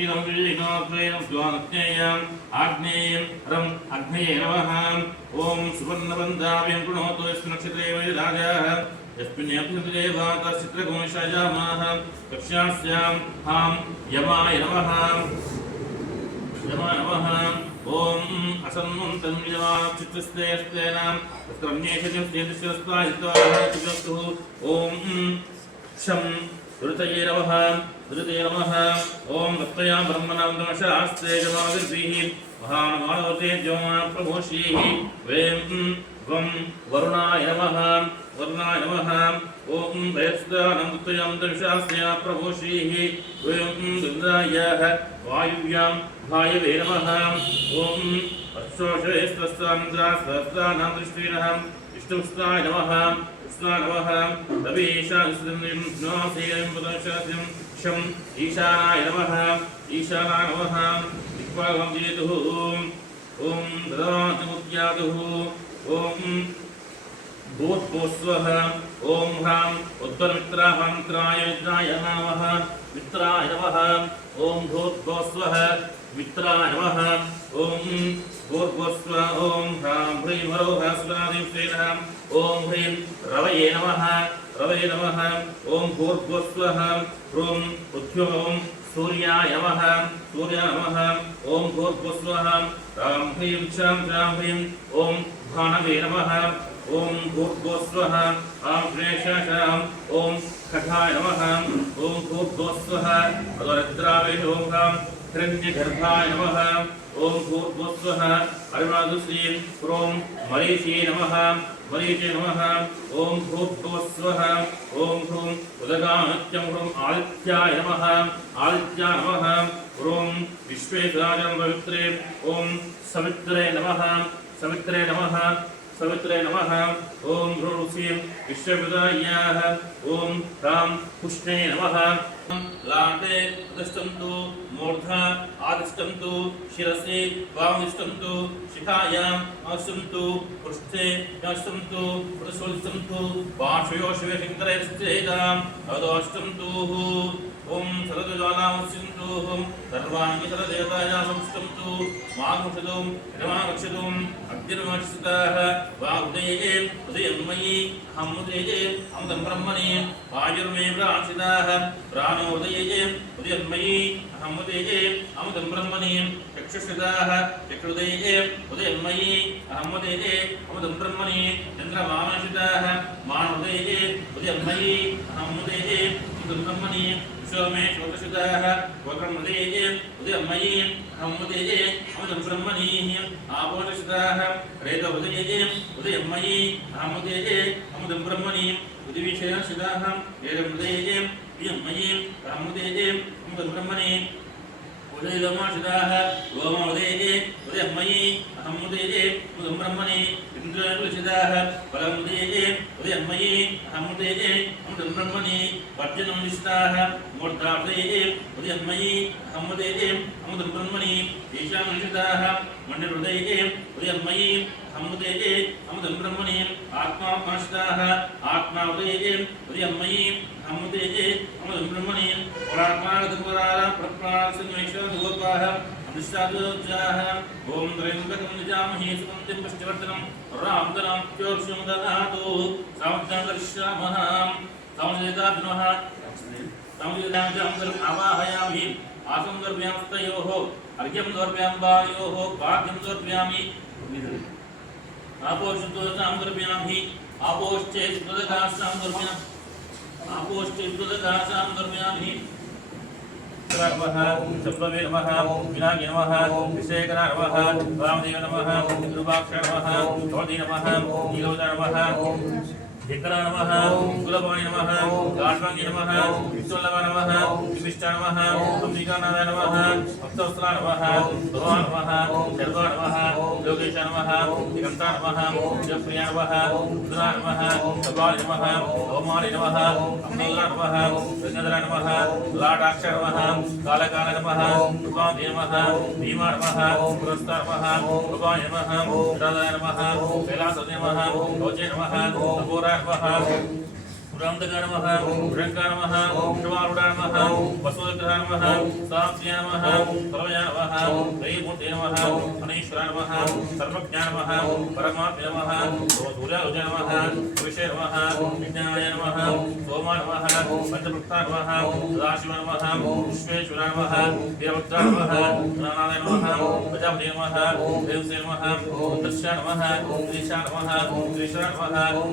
शीलं विजयिनोद्वयं ज्वानज्ञेयम् आग्नेयं रम् अग्नये नमः ॐ सुवर्णबन्धाव्यं कृणोतु यस्मिन् नक्षत्रे वैराजाः यस्मिन् चित्रगोषायामाः कक्ष्यास्यां हां यमाय नमः ओम असन्मन्तं चित्रस्तेस्तेनां तत्रन्येषस्तेजस्वाहित्वास्तु ओम शं दुरितये नमः ओम भक्तया ब्रह्मणां नमशास्ते जमादिर्भिः महानुभावते ज्योमा प्रभोषीः वें वं वरुणाय नमः ओम वयस्तानं दशास्या प्रभोषीः वें दुर्गायाः वायुव्यां भायवे नमः ओम अश्वशेस्त्रस्तान्द्रास्त्राणां दृष्टिनः विष्णुस्ताय नमः तबीशास्त्रं शं ईशानाय नमः दिक्पालं जेतुः ओम ददातमुद्यातुः ओम भूत्पुस्वः ओम ह्रां उत्तरमित्राय नमः मित्राय नमः ओम भूत्पुस्वः मित्राय नमः ओम भूर्भुस्व ओम ह्रां ह्रीं हरो ह्रास्वादिं ओम ह्रीं रवये नमः ओम भूर्भुस्वः ह्रूं पृथ्व्यों सूर्याय नमः ओम भूर्भुस्वः ह्रां ह्रीं शां ह्रीं ओम भानवे नमः ओम भूर्भुस्वः आं श्रेषां ओम खठाय नमः ओम भूर्भुस्वः अदरिद्रावे ओम ह्रां हिरण्यगर्भाय नमः ओम भूर्भुस्वः अरुणादुश्रीं ह्रूं मरीचि नमः ओम भूर्भुस्वः ओम ह्रूं उदगानित्यं ह्रूं आदित्याय नमः ह्रूं विश्वेश्वराजं पवित्रे ओम सवित्रे नमः ओम ह्रूं विश्वविदायाः ओम ह्रां पुष्णे नमः लाटे प्रतिष्ठन्तु मूर्धा आदिष्ठन्तु शिरसि वामनिष्ठन्तु शिखायाम् अवसन्तु पृष्ठे अवसन्तु प्रसुल्सन्तु पार्श्वयो शिवशङ्करे स्थिताम् अवदोष्टन्तु ओम सरदज्वालामुच्यन्तु सर्वाणि सरदेवतायाः संष्टन्तु माघुषदुं हिरमारक्षदुं अग्निर्मचिताः वा उदयन्मयि अहमुदये अमृतं ब्रह्मणि वायुर्मे प्राचिताः प्राणो उदयन्मयि अहमुदये अमृतं ब्रह्मणि चक्षुषिताः चक्षुदये उदयन्मयि अहमुदये अमृतं ब्रह्मणि चन्द्रमानशिताः मानोदये उदयन्मयि अहमुदये अमृतं ब्रह्मणि विश्वमे श्रोतशिताः वक्रमुदये उदयन्मयि अहमुदये अमृतं ब्रह्मणि आपोषशिताः रेतोदये उदयन्मयि अहमुदये अमृतं ब्रह्मणि उदिविषयशिताः एरमुदये उदयन्मयि अहमुदये अमृतं ब्रह्मणि उदयगमाशिताः गोमोदये उदयन्मयि अहमुदये अमृतं ब्रह्मणि इंद्रकुलशिताः बलमुदये उदयन्मयि अहमुदये अमृतं ब्रह्मणि वर्जनमुनिष्ठाः मूर्धादये उदयन्मयि अहमुदये अमृतं ब्रह्मणि ईशानशिताः मण्डलहृदये उदयन्मयि अहमुदये अमृतं ब्रह्मणि आत्माकाशिताः आत्माउदये उदयन्मयि अहमुदये अमृतं ब्रह्मणि पुरात्मागतपुरारा प्रप्रासन्वेषदोपाः अनुष्ठादोज्जाः ओम त्र्यम्बकं निजामहे सुगन्धिं पुष्टिवर्धनं रामदनं चोक्षुं ददातु सामर्थ्यं सामवेदाभिनः सामवेदाभिनः आवाहयामि आसं दर्भ्यास्तयोः अर्घ्यं दर्भ्याम्बायोः पाद्यं दर्भ्यामि आपोषितोषां दर्भ्यामि आपोश्चेष्टुदकाशां दर्भ्यामि आपोश्चेष्टुदकाशां दर्भ्यामि नमः शब्दवे नमः विनायक नमः विशेखरा नमः वामदेव नमः विरूपाक्ष नमः गौरी नमः नीलोदर नमः धिक्करा नमः कुलपाणि नमः गाढवांगी नमः विश्वल्लभ नमः विशिष्टा नमः अंबिकानाथ नमः भक्तवत्सला नमः भगवा नमः शर्वा नमः योगेश नमः दिगंता नमः जयप्रिया नमः रुद्रा नमः कपाली नमः ओमानि नमः अम्बिका नमः गंगाधर नमः लाटाक्ष नमः कालकाल नमः उपाधि नमः भीमा नमः पुरस्ता नमः उपाय नमः राधा नमः कैलास नमः भोजे नमः तपोरा नमः ब्रह्मदेवाय नमः भृंगाय नमः शिवारूढाय नमः वसुदेवाय नमः साक्षियाय नमः सर्वजाय नमः त्रयीमूर्तये नमः अनीश्वराय नमः सर्वज्ञाय नमः परमात्मने नमः सूर्याय नमः विषये नमः विज्ञानाय नमः सोमाय नमः पंचभक्ताय नमः सदाशिवाय नमः विश्वेश्वराय नमः वीरभद्राय नमः गणानाय नमः प्रजापते नमः देवसे नमः दस्याय नमः ईशाय नमः ईश्वराय नमः